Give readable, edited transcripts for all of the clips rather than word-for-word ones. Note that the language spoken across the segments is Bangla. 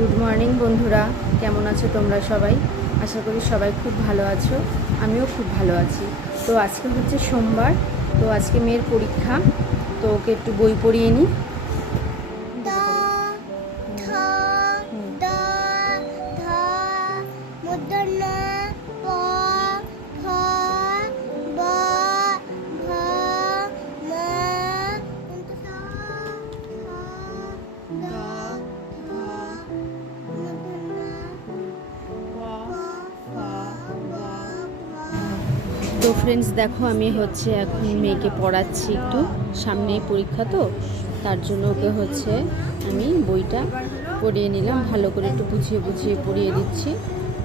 গুড মর্নিং বন্ধুরা, কেমন আছো তোমরা সবাই? আশা করি সবাই খুব ভালো আছো। আমিও খুব ভালো আছি। তো আজকে হচ্ছে সোমবার, তো আজকে মেয়ের পরীক্ষা, তো ওকে একটু বই পড়িয়ে নিই। তো ফ্রেন্ডস দেখো, আমি হচ্ছে এখন মেয়েকে পড়াচ্ছি, একটু সামনেই পরীক্ষা, তো তার জন্য ওকে হচ্ছে আমি বইটা পড়িয়ে নিলাম, ভালো করে একটু বুঝিয়ে বুঝিয়ে পড়িয়ে দিচ্ছি।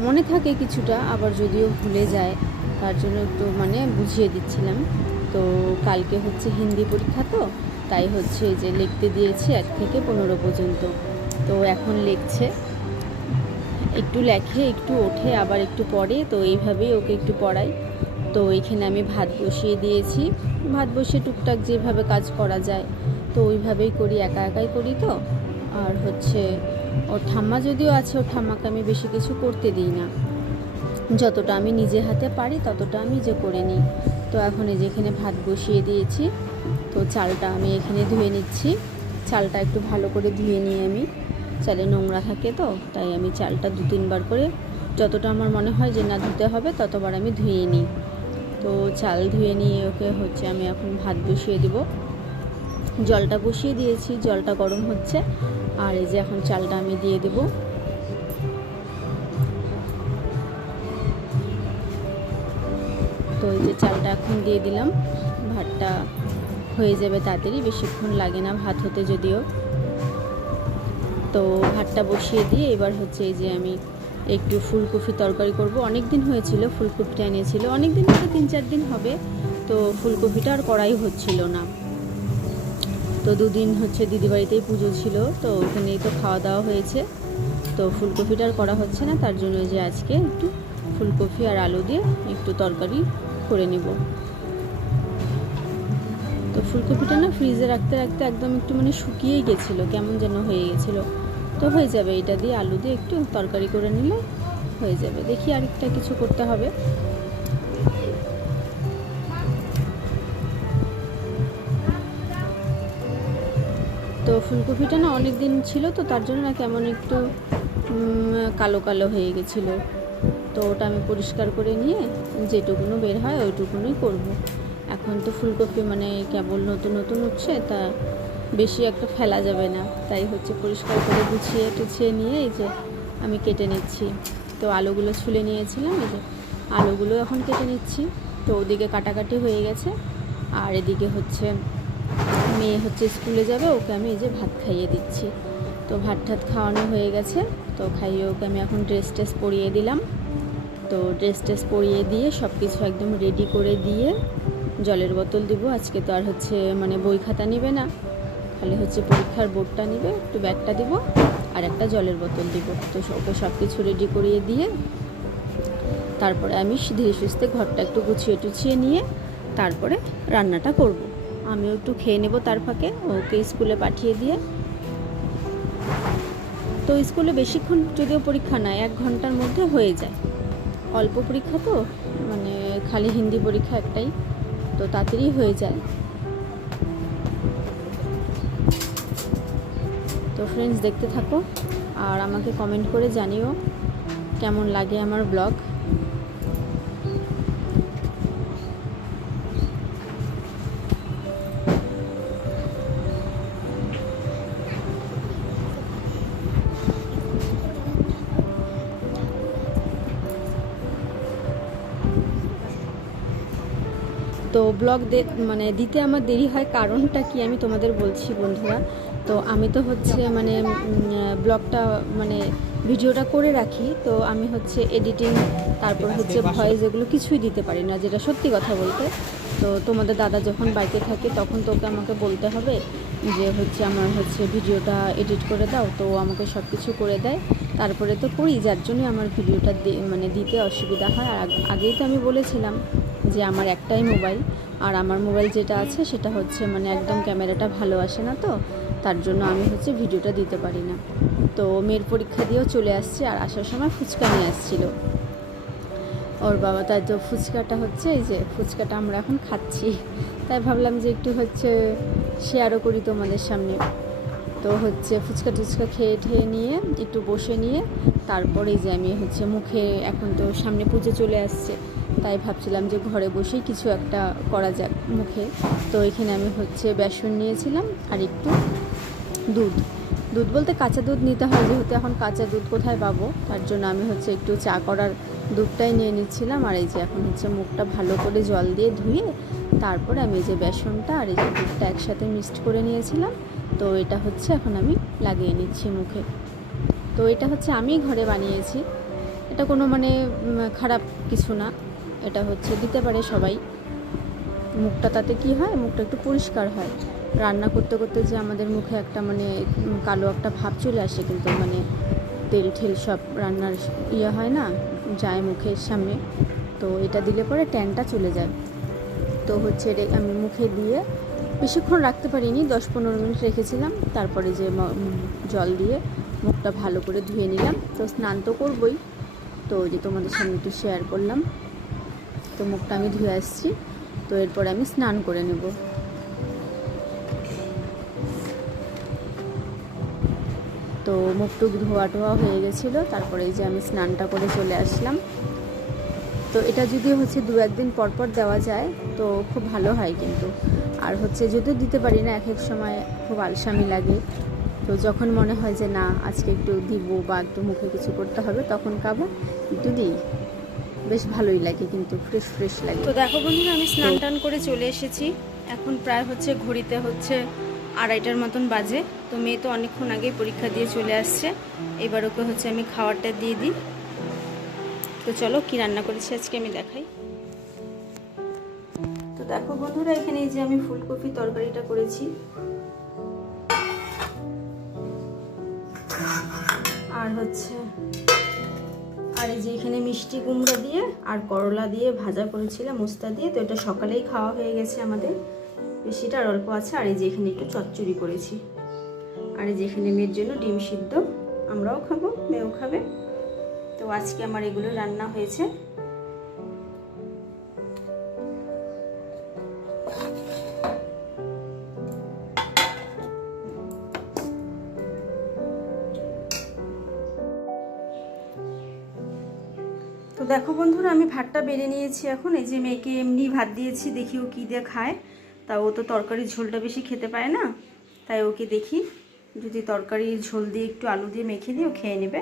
মনে থাকে কিছুটা, আবার যদিও ভুলে যায়, তার জন্য একটু বুঝিয়ে দিচ্ছিলাম। তো কালকে হচ্ছে হিন্দি পরীক্ষা, তো তাই হচ্ছে যে লিখতে দিয়েছি 1 থেকে 15 পর্যন্ত। তো এখন লিখছে, একটু লেখে, একটু ওঠে, আবার একটু পড়ে, তো এইভাবেই ওকে একটু পড়াই। তো এইখানে আমি ভাত বসিয়ে দিয়েছি, ভাত বসিয়ে টুকটাক যেভাবে কাজ করা যায় তো ওইভাবেই করি, একা একাই করি। তো আর হচ্ছে ওর ঠাম্মা যদিও আছে, ওর ঠাম্মাকে আমি বেশি কিছু করতে দিই না, যতটা আমি নিজে হাতে পারি ততটা আমি যে করে নিই। তো এখন এই যেখানে ভাত বসিয়ে দিয়েছি, তো চালটা আমি এখানে ধুয়ে নিচ্ছি। চালটা একটু ভালো করে ধুয়ে নিয়ে, আমি চালে নোংরা থাকে, তো তাই আমি চালটা 2-3 বার করে, যতটা আমার মনে হয় যে না ধুতে হবে ততবার আমি ধুয়ে নিই। তো চাল ধুয়ে নিয়ে ওকে হচ্ছে আমি এখন ভাত বসিয়ে দিব। জলটা বসিয়ে দিয়েছি, জলটা গরম হচ্ছে, আর এই যে এখন চালটা আমি দিয়ে দেব। তো এই যে চালটা এখন দিয়ে দিলাম, ভাতটা হয়ে যাবে তাড়াতাড়ি, বেশিক্ষণ লাগে না ভাত হতে যদিও। তো ভাতটা বসিয়ে দিয়ে এবার হচ্ছে এই যে আমি একটু ফুলকপি তরকারি করব। অনেক দিন হয়েছিল ফুলকপিটা এনেছিল, অনেক দিন থেকে 3-4 দিন হবে। তো ফুলকপিটা আর করাই হচ্ছিল না। তো 2 দিন হচ্ছে দিদিবাড়িতেই পুজো ছিল, তো ওখানেই তো খাওয়া দাওয়া হয়েছে, তো ফুলকপিটা আর করা হচ্ছে না। তার জন্য যে আজকে একটু ফুলকপি আর আলু দিয়ে একটু তরকারি করে নিব। তো ফুলকপিটা না ফ্রিজে রাখতে রাখতে একদম একটু শুকিয়েই গেছিলো, কেমন যেন হয়ে গেছিলো। তো হয়ে যাবে, এটা দিয়ে আলু দিয়ে একটু তরকারি করে নিলে হয়ে যাবে। দেখি আরেকটা কিছু করতে হবে। তো ফুলকপিটা না অনেক দিন ছিল, তো তার জন্য না কেমন একটু কালো কালো হয়ে গেছিলো। তো ওটা আমি পরিষ্কার করে নিয়ে যেটুকুনো বের হয় ওইটুকুনই করব। এখন তো ফুলকপি কেবল নতুন নতুন উঠছে, তা বেশি একটা ফেলা যাবে না, তাই হচ্ছে পরিষ্কার করে গুছিয়ে টুছিয়ে নিয়ে এই যে আমি কেটে নিচ্ছি। তো আলুগুলো ছুলে নিয়েছিলাম, এই যে আলুগুলো এখন কেটে নিচ্ছি। তো ওদিকে কাটাকাটি হয়ে গেছে, আর এদিকে হচ্ছে মেয়ে হচ্ছে স্কুলে যাবে, ওকে আমি এই যে ভাত খাইয়ে দিচ্ছি। তো ভাত ঠাত খাওয়ানো হয়ে গেছে, তো খাইয়ে ওকে আমি এখন ড্রেস টেস পরিয়ে দিলাম। তো ড্রেস টেস পরিয়ে দিয়ে সব কিছু একদম রেডি করে দিয়ে জলের বোতল দিব। আজকে তো আর হচ্ছে বই খাতা নিবে না, খালি হচ্ছে পরীক্ষার বোর্ডটা নিবে, একটু ব্যাগটা দিব আর একটা জলের বোতল দিব। তো ওকে সব কিছু রেডি করিয়ে দিয়ে তারপরে আমি ধীরে সুস্থে ঘরটা একটু গুছিয়ে টুছিয়ে নিয়ে তারপরে রান্নাটা করব। আমিও একটু খেয়ে নেব তার ফাঁকে, ওকে স্কুলে পাঠিয়ে দিয়ে। তো স্কুলে বেশিক্ষণ যদিও পরীক্ষা নয়, 1 ঘন্টার মধ্যে হয়ে যায়, অল্প পরীক্ষা তো, খালি হিন্দি পরীক্ষা একটাই, তো তাড়াতাড়ি হয়ে যায়। তো ফ্রেন্ডস দেখতে থাকো, আর আমাকে কমেন্ট করে জানিও কেমন লাগে আমার ব্লগ। তো ব্লগ দিতে আমার দেরি হয়, কারণটা কি আমি তোমাদের বলছি বন্ধুরা। তো আমি তো হচ্ছে ব্লগটা ভিডিওটা করে রাখি, তো আমি হচ্ছে এডিটিং, তারপর হচ্ছে ভয়েস, এগুলো কিছুই দিতে পারি না, যেটা সত্যি কথা বলতে। তো তোমাদের দাদা যখন বাইকে থাকে তখন তোকে আমাকে বলতে হবে যে হচ্ছে আমার হচ্ছে ভিডিওটা এডিট করে দাও, তো আমাকে সব কিছু করে দেয়, তারপরে তো করি, যার জন্য আমার ভিডিওটা দিতে অসুবিধা হয়। আর আগেই তো আমি বলেছিলাম যে আমার একটাই মোবাইল, আর আমার মোবাইল যেটা আছে সেটা হচ্ছে একদম ক্যামেরাটা ভালো আসে না, তো তার জন্য আমি হচ্ছে ভিডিওটা দিতে পারি না। তো মেয়ের পরীক্ষা দিয়েও চলে আসছি, আর আসার সময় ফুচকা নিয়ে আসছিলো ওর বাবা। তাই তো ফুচকাটা হচ্ছে, এই যে ফুচকাটা আমরা এখন খাচ্ছি, তাই ভাবলাম যে একটু হচ্ছে শেয়ারও করি তোমাদের সামনে। তো হচ্ছে ফুচকা টুচকা খেয়ে নিয়ে একটু বসে নিয়ে তারপরে যে আমি হচ্ছে মুখে, এখন তো সামনে পুজো চলে আসছে, তাই ভাবছিলাম যে ঘরে বসেই কিছু একটা করা যাক মুখে। তো এখানে আমি হচ্ছে বেসন নিয়েছিলাম আর একটু দুধ বলতে কাঁচা দুধ নিতে হয়, যেহেতু এখন কাঁচা দুধ কোথায় পাবো, তার জন্য আমি হচ্ছে একটু চা করার দুধটাই নিয়ে নিচ্ছিলাম। আর এই যে এখন হচ্ছে মুখটা ভালো করে জল দিয়ে ধুয়ে তারপরে আমি এই যে বেসনটা আর এই যে দুধটা একসাথে মিক্সড করে নিয়েছিলাম, তো এটা হচ্ছে এখন আমি লাগিয়ে নিচ্ছি মুখে। তো এটা হচ্ছে আমি ঘরে বানিয়েছি, এটা কোনো মানে খারাপ কিছু না, এটা হচ্ছে দিতে পারে সবাই। মুখটা তাতে কি হয়, মুখটা একটু পরিষ্কার হয়। রান্না করতে করতে যে আমাদের মুখে একটা মানে কালো একটা ভাব চলে আসে, কিন্তু মানে তেল ঠেল সব রান্নার হয় না, যায় মুখের সামনে, তো এটা দিলে পরে ট্যানটা চলে যায়। তো হচ্ছে আমি মুখে দিয়ে বেশিক্ষণ রাখতে পারিনি, 10-15 মিনিট রেখেছিলাম, তারপরে যে জল দিয়ে মুখটা ভালো করে ধুয়ে নিলাম। তো স্নান তো করবই, তো যে তোমাদের সামনে একটু শেয়ার করলাম। তো মুখটা আমি ধুয়ে আসছি, তো এরপর আমি স্নান করে নেব। তো মুখটুক ধোয়া হয়ে গেছিলো, তারপরে এই যে আমি স্নানটা করে চলে আসলাম। তো এটা যদি হচ্ছে 2-1 দিন পর দেওয়া যায় তো খুব ভালো হয়, কিন্তু আর হচ্ছে যদিও দিতে পারি না, এক সময় খুব আলসামি লাগে। তো যখন মনে হয় যে না আজকে একটু দিব বা একটু মুখে কিছু করতে হবে, তখন একটু দিই, বেশ ভালোই লাগে, কিন্তু ফ্রেশ লাগে। তো দেখো বন্ধুরা, আমি স্নান টান করে চলে এসেছি, এখন প্রায় হচ্ছে ঘড়িতে হচ্ছে 2:30টার মতন বাজে। তো মেয়ে তো অনেকক্ষণ আগেই পরীক্ষা দিয়ে চলে আসছে, এবার ওকে হচ্ছে আমি খাবারটা দিয়ে দিই। তো চলো কি রান্না করেছি আজকে আমি দেখাই। তো দেখো বন্ধুরা, এখানে যে আমি ফুলকপি তরকারিটা করেছি, আর হচ্ছে আর এই যে এখানে মিষ্টি কুমড়া দিয়ে আর করলা দিয়ে ভাজা করেছিলাম উস্তা দিয়ে। তো এটা সকালেই খাওয়া হয়ে গেছে আমাদের, বেশিটা আর অল্প আছে। আর এই যে এখানে একটু চচ্চড়ি করেছি, আর এই যে এখানে মেয়ের জন্য ডিম সিদ্ধ, আমরাও খাবো, মেয়েও খাবে। তো আজকে আমার এগুলো রান্না হয়েছে। তো দেখো বন্ধুরা, আমি ভাতটা বেড়ে নিয়েছি এখন। এই যে মেয়েকে এমনি ভাত দিয়েছি, দেখি ও কী দিয়ে খায়। তা ও তো তরকারির ঝোলটা বেশি খেতে পায় না, তাই ওকে দেখি যদি তরকারির ঝোল দিয়ে একটু আলু দিয়ে মেখে দিই, ও খেয়ে নেবে।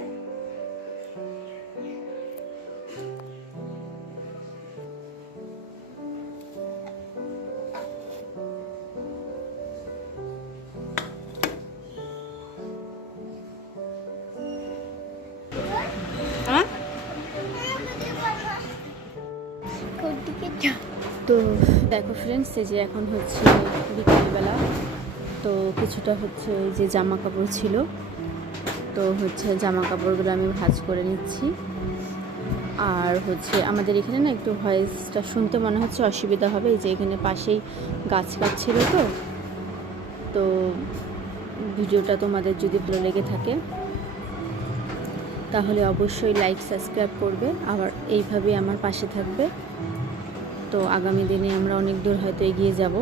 তো দেখো ফ্রেন্ডস, এই যে এখন হচ্ছে বিকালবেলা, তো কিছুটা হচ্ছে যে জামা কাপড় ছিল, তো হচ্ছে জামা কাপড়গুলো আমি ভাঁজ করে নিচ্ছি। আর হচ্ছে আমাদের এখানে না একটু ভয়েসটা শুনতে মনে হচ্ছে অসুবিধা হবে, এই যে এখানে পাশেই গাছ ছিল, তো ভিডিওটা তোমাদের যদি ভালো লেগে থাকে তাহলে অবশ্যই লাইক সাবস্ক্রাইব করবে, আবার এইভাবেই আমার পাশে থাকবে। তো আগামী দিনে আমরা অনেক দূর হয়তো এগিয়ে যাব,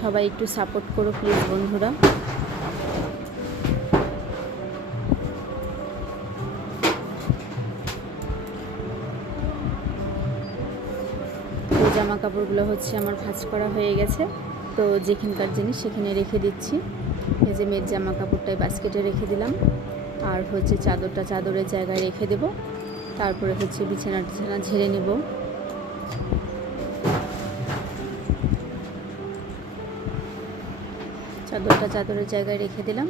সবাই একটু সাপোর্ট করো প্লিজ বন্ধুরা। তো জামা কাপড়গুলো হচ্ছে আমার ভাঁজ করা হয়ে গেছে, তো যেখানকার জিনিস সেখানে রেখে দিচ্ছি। এই যে মেয়ের জামা কাপড়টাই বাস্কেটে রেখে দিলাম, আর হচ্ছে চাদরটা চাদরের জায়গায় রেখে দেব। তারপরে হচ্ছে বিছানা টিছানা ঝেড়ে নেব। চাদরটা চাদরের জায়গায় রেখে দিলাম।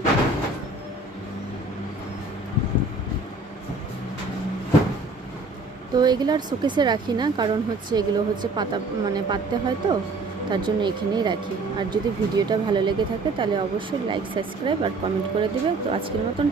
তো এগুলো আর শোকেসে রাখি না, কারণ হচ্ছে এগুলো হচ্ছে পাততে হয়, তো তার জন্য এখানেই রাখি। আর যদি ভিডিওটা ভালো লেগে থাকে তাহলে অবশ্যই লাইক সাবস্ক্রাইব আর কমেন্ট করে দিবে। তো আজকের মতন